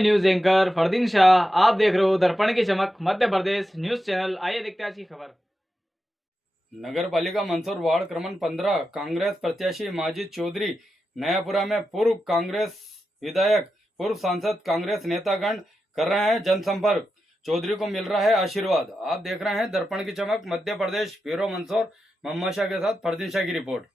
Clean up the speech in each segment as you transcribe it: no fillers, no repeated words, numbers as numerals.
मैं news anchor Fardeen Shah, आप देख रहे हो दर्पण की चमक मध्य प्रदेश न्यूज चैनल। आइए देखते हैं आज की खबर। नगर पालिका मंदसौर वार्ड क्रमांक 15 कांग्रेस प्रत्याशी माजिद चौधरी नयापुरा में पूर्व कांग्रेस विधायक पूर्व सांसद कांग्रेस नेतागण कर रहे हैं जनसंपर्क। चौधरी को मिल रहा है आशीर्वाद। आप देख रहे हैं दर्पण की चमक मध्य प्रदेश ब्यूरो मंदसौर। मोहम्मद शाह के साथ फरदीन शाह की रिपोर्ट।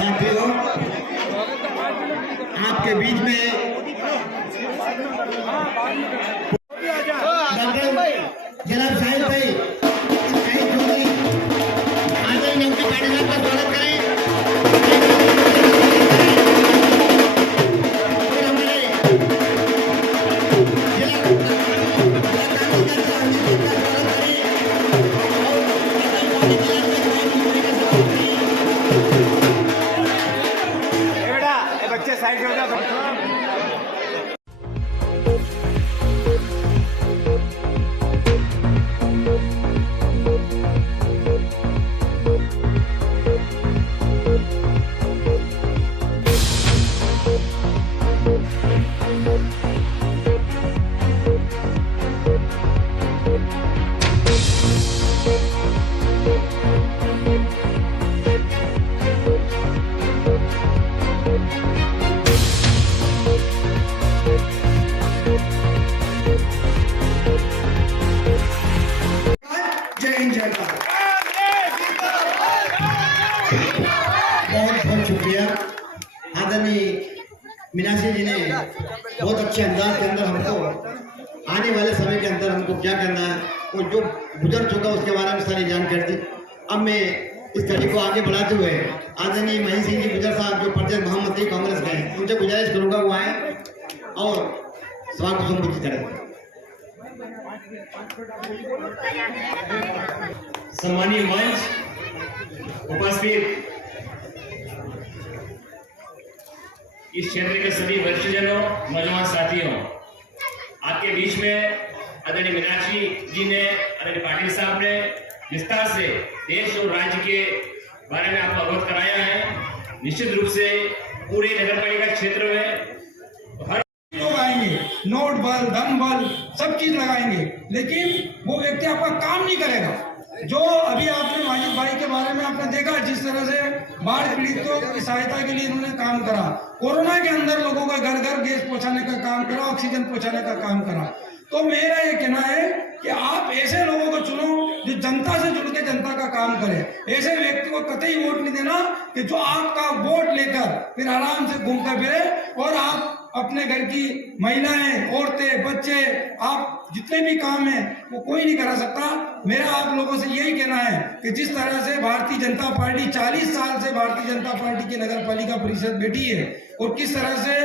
साथियों, आपके बीच में जनाब साहिब भाई आदरणीय उनके पाटिल साहब का स्वागत करें। और हमारे बच्चे साइड हो जाओ। जय हिंद जय भारत। बहुत बहुत शुक्रिया। आदरणीय मीनाक्षी जी ने बहुत अच्छे अंदाज के अंदर हमको आने वाले समय के अंदर हमको क्या करना है और जो गुजर चुका उसके बारे में सारी जानकारी दी। अब मैं इस कड़ी को आगे बढ़ाते हुए आदरणीय महेंद्र सिंह जी गुजर साहब जो प्रदेश महामंत्री कांग्रेस के हैं, उनसे गुजारिश करूंगा वो आए और सभा को संबोधित करें। सम्मानीय मंच उपस्थित इस क्षेत्र के सभी वरिष्ठजनों, नौजवान साथियों, आपके बीच में आदरणीय मीनाक्षी जी ने, आदरणीय पाटिल साहब ने विस्तार से देश और राज्य के बारे में आपको अवगत कराया है। निश्चित रूप से पूरे नगरपालिका क्षेत्र में हर लोग आएंगे, नोट बल, धन बल, सब चीज लगाएंगे, लेकिन वो व्यक्ति आपका काम नहीं करेगा। जो अभी आपने माजिद भाई के बारे में आपने देखा जिस तरह से बाढ़ पीड़ितों की सहायता के लिए इन्होंने काम करा, कोरोना के अंदर लोगों का घर घर गैस पहुंचाने का काम करा, ऑक्सीजन पहुंचाने का काम करा। तो मेरा ये कहना है कि आप ऐसे लोगों को चुनो जो जनता से जुड़ के जनता का काम करे। ऐसे व्यक्ति को कतई वोट नहीं देना कि जो आपका वोट लेकर फिर आराम से घूमकर फिरे और आप अपने घर की महिलाएं, औरतें, बच्चे, आप जितने भी काम हैं वो कोई नहीं करा सकता। मेरा आप लोगों से यही कहना है कि जिस तरह से भारतीय जनता पार्टी 40 साल से भारतीय जनता पार्टी की नगर पालिका परिषद बैठी है और किस तरह से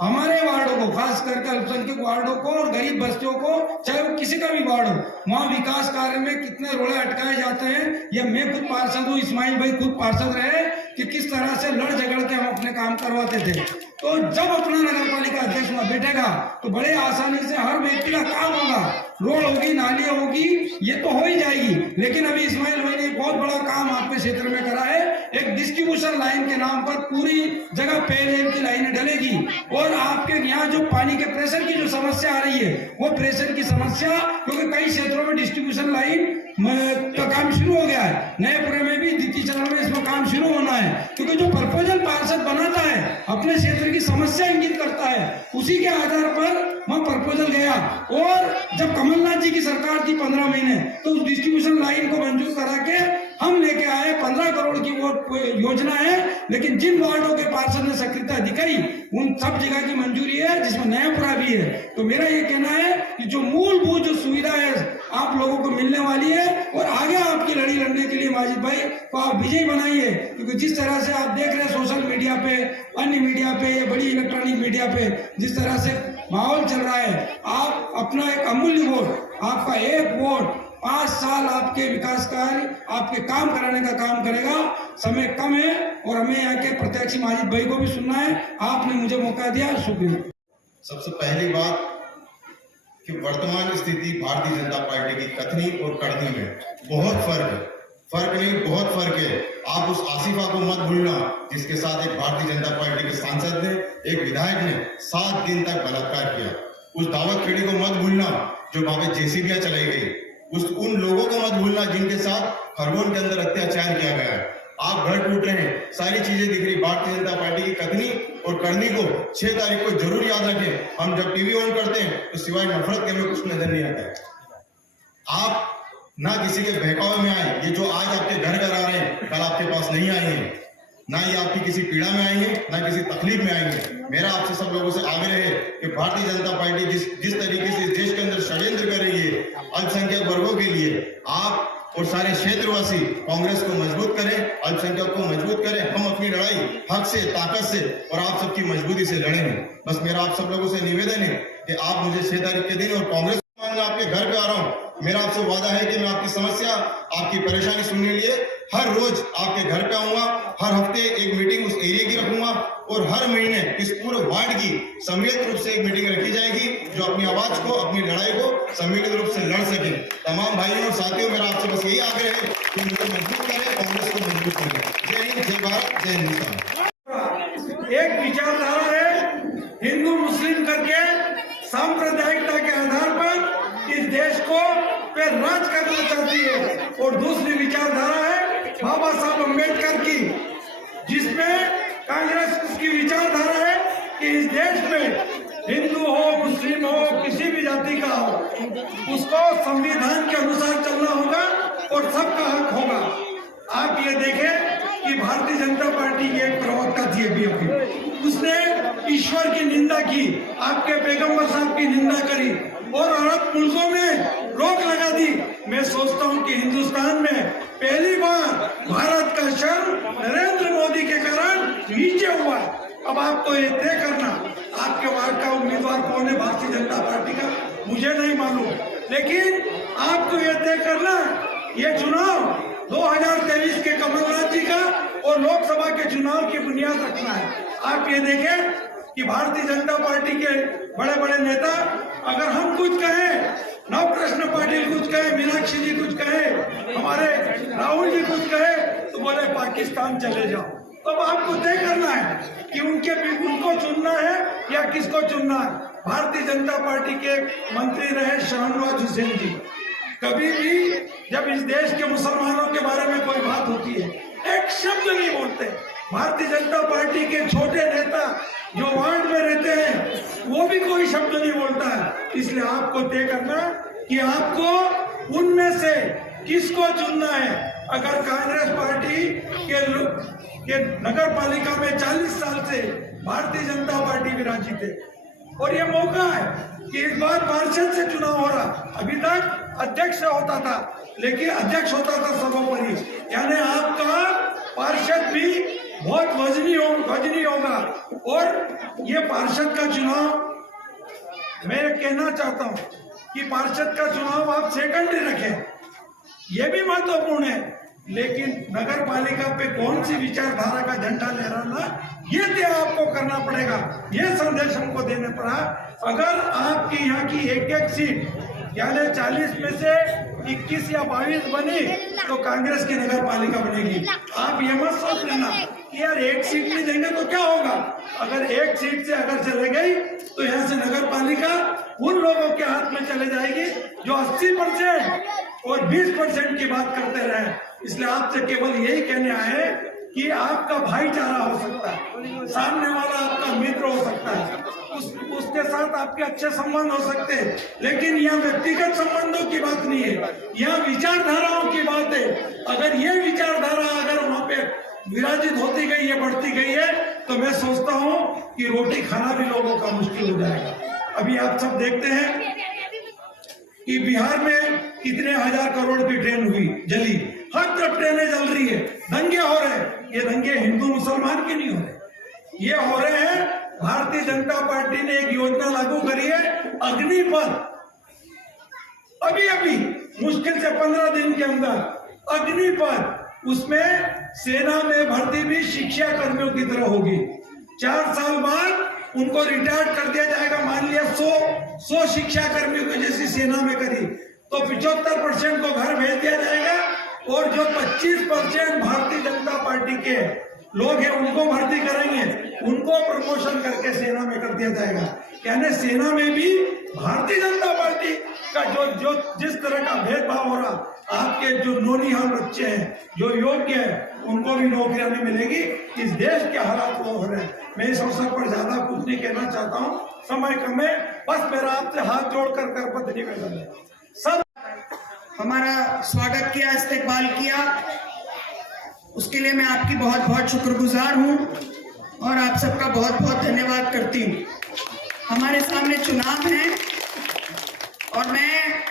हमारे वार्डों को, खास करके अल्पसंख्यक वार्डों को और गरीब बस्तियों को, चाहे वो किसी का भी वार्ड हो, वहाँ विकास कार्य में कितने रोड़े अटकाए जाते हैं। या मैं खुद पार्षद हूँ, इस्माइल भाई खुद पार्षद रहे, कि किस तरह से लड़ झगड़ के हम अपने काम करवाते थे। तो जब अपना नगर पालिका अध्यक्ष वहाँ बैठेगा तो बड़े आसानी से हर व्यक्ति का काम होगा, रोड होगी, नालियां होगी, ये तो हो ही जाएगी। लेकिन अभी इस्माइल भाई ने एक बहुत बड़ा काम आपके क्षेत्र में करा है। एक डिस्ट्रीब्यूशन लाइन के नाम पर पूरी जगह पेयजल की लाइनें डलेगी और आपके यहाँ जो पानी के प्रेशर की जो समस्या आ रही है, वो प्रेशर की समस्या, क्योंकि कई क्षेत्रों में डिस्ट्रीब्यूशन लाइन का काम शुरू हो गया है, नएपुरे में भी द्वितीय चरण में इसमें काम शुरू होना है। क्योंकि जो प्रपोजल पार्षद बनाता है अपने क्षेत्र की समस्या इंगित करता है, उसी के आधार पर वहाँ प्रपोजल गया। और जब कमलनाथ जी की सरकार थी 15 महीने, तो उस डिस्ट्रीब्यूशन लाइन को मंजूर करा के हम लेके आए। 15 करोड़ की वो योजना है, लेकिन जिन वार्डों के पार्षद ने सक्रियता दिखाई उन सब जगह की मंजूरी है, जिसमें नयापुरा भी है। तो मेरा ये कहना है कि जो मूलभूत जो सुविधा है आप लोगों को मिलने वाली है और आगे आपकी लड़ी लड़ने के लिए माजिद भाई को आप विजयी बनाइए। क्योंकि जिस तरह से आप देख रहे हैं सोशल मीडिया पे, अन्य मीडिया पे, या बड़ी इलेक्ट्रॉनिक मीडिया पे जिस तरह से माहौल चल रहा है, आप अपना एक अमूल्य वोट, आपका एक वोट 5 साल आपके विकास कार्य, आपके काम कराने का काम करेगा। समय कम है और हमें यहाँ के प्रत्याशी माजिद भाई को भी सुनना है। आपने मुझे मौका दिया, शुक्रिया। सबसे पहली बात कि वर्तमान स्थिति भारतीय जनता पार्टी की कथनी और करनी में बहुत फर्क है। फर्क नहीं, बहुत फर्क है। आप उस आसिफा को मत भूलना जिसके साथ एक भारतीय जनता पार्टी के सांसद ने, एक विधायक ने 7 दिन तक बलात्कार किया। उस दावत खेड़ी को मत भूलना जो वहां पे जेसीबियां चलाई गई। उन लोगों को मत भूलना जिनके साथ खरगोन के अंदर अत्याचार किया गया है। आप घर टूट रहे हैं, सारी चीजें दिख रही। भारतीय जनता पार्टी की कथनी और करनी को 6 तारीख को जरूर याद रखें। हम जब टीवी ऑन करते हैं तो सिवाय नफरत के हमें कुछ नजर नहीं आता है। आप ना किसी के बहकावे में आए। ये जो आज आपके घर घर आ रहे हैं, कल आपके पास नहीं आएंगे। ना ही आपकी किसी पीड़ा में आएंगे, ना किसी तकलीफ में आएंगे। मेरा आपसे सब लोगों से आग्रह है कि भारतीय जनता पार्टी जिस तरीके से इस देश के अंदर षड्यंत्र कर रही है अल्पसंख्यक वर्गों के लिए, आप और सारे क्षेत्रवासी कांग्रेस को मजबूत करें, अल्पसंख्यक को मजबूत करें। हम अपनी लड़ाई हक से, ताकत से और आप सबकी मजबूती से लड़ेंगे। बस मेरा आप सब लोगों से निवेदन है कि आप मुझे 6 तारीख के दिन, और कांग्रेस मैं आपके घर पे आ रहा हूँ, मेरा आपसे वादा है कि मैं आपकी समस्या, आपकी परेशानी सुनने के लिए हर रोज आपके घर पे आऊंगा। हर हफ्ते एक मीटिंग उस एरिया की रखूंगा और हर महीने इस पूरे वार्ड की सम्मिलित रूप से एक मीटिंग रखी जाएगी जो अपनी आवाज को, अपनी लड़ाई को सम्मिलित रूप से लड़ सके। तमाम भाइयों और साथियों, मेरा आपसे बस यही आग्रह है कि मुझे मजबूत करें, कांग्रेस को मजबूत करें। जय हिंद, जय भारत, जय हिंदुस्तान। एक विचारधारा है हिंदू मुस्लिम करके सांप्रदायिकता के आधार पर इस देश को पे राज करना चाहती है, और दूसरी विचारधारा है बाबा साहब अम्बेडकर की, जिसमें कांग्रेस की विचारधारा है कि इस देश में हिंदू हो, मुस्लिम हो, किसी भी जाति का हो, उसको संविधान के अनुसार चलना होगा और सबका हक होगा। आप ये देखें कि भारतीय जनता पार्टी की एक प्रवक्ता थी अभी, उसने ईश्वर की निंदा की, आपके पैगंबर साहब की निंदा करी और अरब मुल्कों में रोक लगा दी। मैं सोचता हूं कि हिंदुस्तान में पहली बार भारत का शर नरेंद्र मोदी के कारण नीचे हुआ है। अब आपको ये तय करना, आपके वार्ड का उम्मीदवार कौन है भारतीय जनता पार्टी का, मुझे नहीं मालूम, लेकिन आपको ये तय करना, ये चुनाव 2023 के कमलनाथ जी का और लोकसभा के चुनाव की बुनियाद रखना है। आप ये देखें कि भारतीय जनता पार्टी के बड़े बड़े नेता, अगर हम कुछ कहें, नवकृष्ण पाटिल कुछ कहे, मीनाक्षी जी कुछ कहे, हमारे राहुल जी कुछ कहे, तो बोले पाकिस्तान चले जाओ। तो अब आपको तय करना है कि उनको चुनना है या किसको चुनना है। भारतीय जनता पार्टी के मंत्री रहे शाहनवाज हुसैन जी, कभी भी जब इस देश के मुसलमानों के बारे में कोई बात होती है एक शब्द नहीं बोलते। भारतीय जनता पार्टी के छोटे नेता जो वार्ड में रहते हैं वो भी कोई शब्द नहीं बोलता है। इसलिए आपको तय करना कि आपको उनमें से किसको चुनना है। अगर कांग्रेस पार्टी के नगर पालिका में 40 साल से भारतीय जनता पार्टी विराजित है, और ये मौका है कि इस बार पार्षद से चुनाव हो रहा। अभी तक अध्यक्ष होता था, लेकिन अध्यक्ष होता था सर्वोपरि, यानी आपका पार्षद भी बहुत वजनी होगा। और ये पार्षद का चुनाव, मैं कहना चाहता हूं कि पार्षद का चुनाव आप सेकेंडरी रखें, ये भी महत्वपूर्ण है, लेकिन नगर पालिका पे कौन सी विचारधारा का झंडा लहराना, ये तय आपको करना पड़ेगा। ये संदेश हमको देने पड़ा। अगर आपकी यहाँ की एक सीट यानी 40 में से 21 या 22 बनी तो कांग्रेस की नगर पालिका बनेगी। आप ये मत सोच लेना कि यार एक सीट नहीं देंगे तो क्या होगा। अगर एक सीट से अगर चले गई तो यहाँ से नगर पालिका उन लोगों के हाथ में चले जाएगी जो 80% और 20% की बात करते रहे। इसलिए आपसे केवल यही कहने आए कि आपका भाईचारा हो सकता है, सामने वाला आपका मित्र हो सकता है, उसके साथ आपके अच्छे संबंध हो सकते हैं, लेकिन यहाँ व्यक्तिगत संबंधों की बात नहीं है, यहाँ विचारधाराओं की बात है। अगर ये विचारधारा अगर वहाँ पे विराजित होती गई है, बढ़ती गई है, तो मैं सोचता हूँ कि रोटी खाना भी लोगों का मुश्किल हो जाएगा। अभी आप सब देखते हैं कि बिहार में कितने 1000 करोड़ की ट्रेन हुई, जली, हर तरफ ट्रेनें जल रही है, दंगे हो रहे हैं। ये दंगे हिंदू मुसलमान के नहीं हो रहे, ये हो रहे हैं भारतीय जनता पार्टी ने एक योजना लागू करी है अग्निपथ। अभी मुश्किल से 15 दिन के अंदर अग्निपथ, उसमें सेना में भर्ती भी शिक्षा कर्मियों की तरह होगी। 4 साल बाद उनको रिटायर्ड कर दिया जाएगा। मान लिया 100 शिक्षा कर्मियों को जैसी सेना में करी तो 75% को घर भेज दिया जाएगा, और जो 25% भारतीय जनता पार्टी के लोग हैं उनको भर्ती करेंगे, उनको प्रमोशन करके सेना में कर दिया जाएगा। यानी सेना में भी भारतीय जनता पार्टी का जो जिस तरह का भेदभाव हो रहा, आपके जो नौनिहाल बच्चे हैं, जो योग्य है, उनको भी नौकरियां नहीं मिलेगी। इस देश के हालात वो हो रहे हैं। मैं इस अवसर पर ज्यादा कुछ नहीं कहना चाहता हूँ, समय कम है। बस मेरा आपसे हाथ जोड़कर करपत्र निवेदन है, सब हमारा स्वागत किया, इस्तकबाल किया, उसके लिए मैं आपकी बहुत बहुत शुक्रगुजार हूँ और आप सबका बहुत बहुत धन्यवाद करती हूँ। हमारे सामने चुनाव है और मैं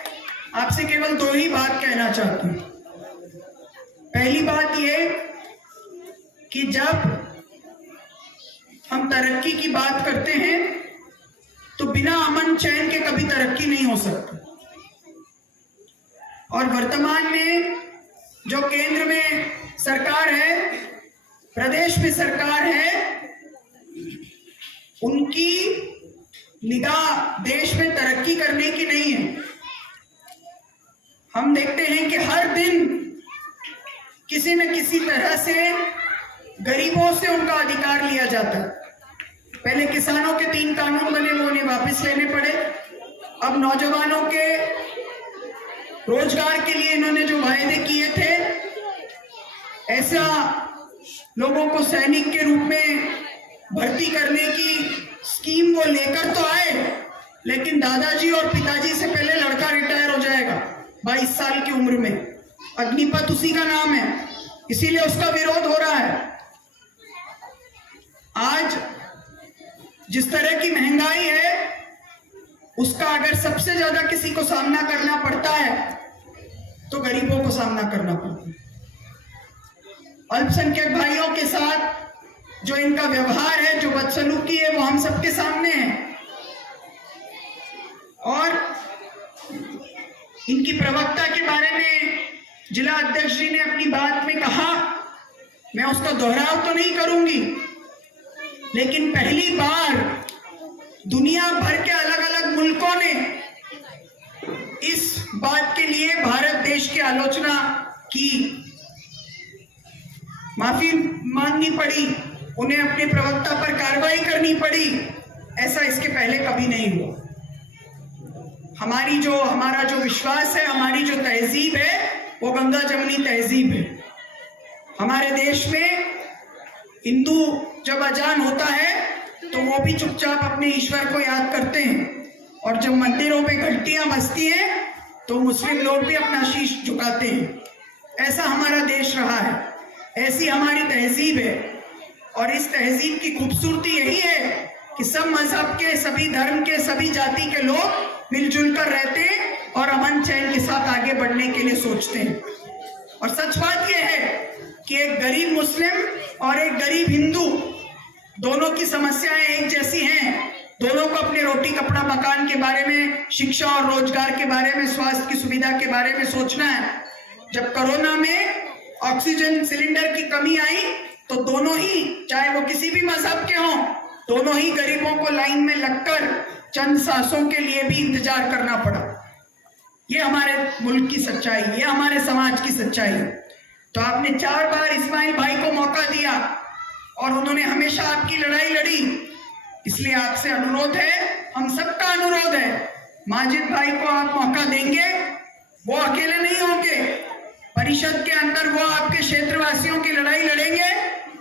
आपसे केवल 2 ही बात कहना चाहती हूँ। पहली बात ये कि जब हम तरक्की की बात करते हैं तो बिना अमन चैन के कभी तरक्की नहीं हो सकती। और वर्तमान में जो केंद्र में सरकार है, प्रदेश में सरकार है, उनकी निगाह देश में तरक्की करने की नहीं है। हम देखते हैं कि हर दिन किसी न किसी तरह से गरीबों से उनका अधिकार लिया जाता है। पहले किसानों के 3 कानून बने, वो उन्हें वापस लेने पड़े। अब नौजवानों के रोजगार के लिए इन्होंने जो वायदे किए थे, ऐसा लोगों को सैनिक के रूप में भर्ती करने की स्कीम वो लेकर तो आए, लेकिन दादाजी और पिताजी से पहले लड़का रिटायर हो जाएगा 22 साल की उम्र में। अग्निपथ उसी का नाम है, इसीलिए उसका विरोध हो रहा है। आज जिस तरह की महंगाई है, उसका अगर सबसे ज्यादा किसी को सामना करना पड़ता है तो गरीबों को सामना करना पड़ता है। अल्पसंख्यक भाइयों के साथ जो इनका व्यवहार है, जो बदसलूकी है, वो हम सबके सामने है। और इनकी प्रवक्ता के बारे में जिला अध्यक्ष जी ने अपनी बात में कहा, मैं उसका दोहराव तो नहीं करूंगी, लेकिन पहली बार दुनिया भर के अलग अलग मुल्कों ने इस बात के लिए भारत देश की आलोचना की, माफी मांगनी पड़ी, उन्हें अपने प्रवक्ता पर कार्रवाई करनी पड़ी। ऐसा इसके पहले कभी नहीं हुआ। हमारा जो विश्वास है, हमारी जो तहजीब है, वो गंगा जमुनी तहजीब है। हमारे देश में हिंदू जब अजान होता है तो वो भी चुपचाप अपने ईश्वर को याद करते हैं, और जब मंदिरों पे घंटियां बजती हैं तो मुस्लिम लोग भी अपना शीश झुकाते हैं। ऐसा हमारा देश रहा है, ऐसी हमारी तहजीब है। और इस तहजीब की खूबसूरती यही है कि सब मजहब के, सभी धर्म के, सभी जाति के लोग मिलजुल कर रहते हैं और अमन चैन के साथ आगे बढ़ने के लिए सोचते हैं। और सच बात यह है कि एक गरीब मुस्लिम और एक गरीब हिंदू दोनों की समस्याएं एक जैसी हैं। दोनों को अपने रोटी कपड़ा मकान के बारे में, शिक्षा और रोजगार के बारे में, स्वास्थ्य की सुविधा के बारे में सोचना है। जब कोरोना में ऑक्सीजन सिलेंडर की कमी आई तो दोनों ही, चाहे वो किसी भी मजहब के हों, दोनों ही गरीबों को लाइन में लगकर चंद सांसों के लिए भी इंतजार करना पड़ा। ये हमारे मुल्क की सच्चाई, ये हमारे समाज की सच्चाई है। तो आपने 4 बार इस्माइल भाई को मौका दिया और उन्होंने हमेशा आपकी लड़ाई लड़ी। इसलिए आपसे अनुरोध है, हम सबका अनुरोध है, माजिद भाई को आप मौका देंगे, वो अकेले नहीं होंगे। परिषद के अंदर वो आपके क्षेत्रवासियों की लड़ाई लड़ेंगे,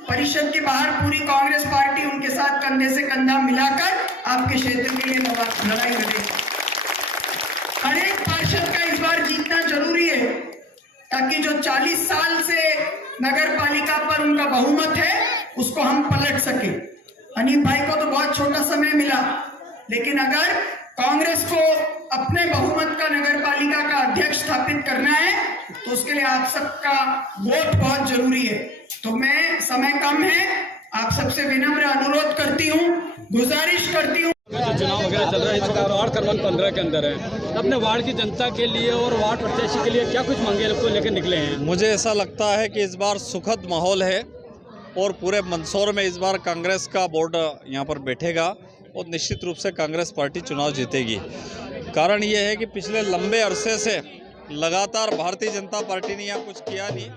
परिषद के बाहर पूरी कांग्रेस पार्टी उनके साथ कंधे से कंधा मिलाकर आपके क्षेत्र के लिए लड़ाई लड़ेगी। हर एक पार्षद का इस बार जीतना जरूरी है, ताकि जो 40 साल से नगर पालिका पर उनका बहुमत है उसको हम पलट सके। अनीफ भाई को तो बहुत छोटा समय मिला, लेकिन अगर कांग्रेस को अपने बहुमत का नगर पालिका का अध्यक्ष स्थापित करना है तो उसके लिए आप सबका वोट बहुत जरूरी है। तो मैं, समय कम है, आप सबसे विनम्र अनुरोध करती हूँ, गुजारिश करती हूँ। जो चुनाव वगैरह चल रहा है इस वक्त वार्ड क्रमांक 15 के अंदर है, अपने वार्ड की जनता के लिए और वार्ड प्रत्याशी के लिए क्या कुछ मांगे को लेकर निकले हैं? मुझे ऐसा लगता है कि इस बार सुखद माहौल है और पूरे मंदसौर में इस बार कांग्रेस का बोर्ड यहाँ पर बैठेगा और निश्चित रूप से कांग्रेस पार्टी चुनाव जीतेगी। कारण ये है कि पिछले लंबे अरसे से लगातार भारतीय जनता पार्टी ने यहाँ कुछ किया नहीं।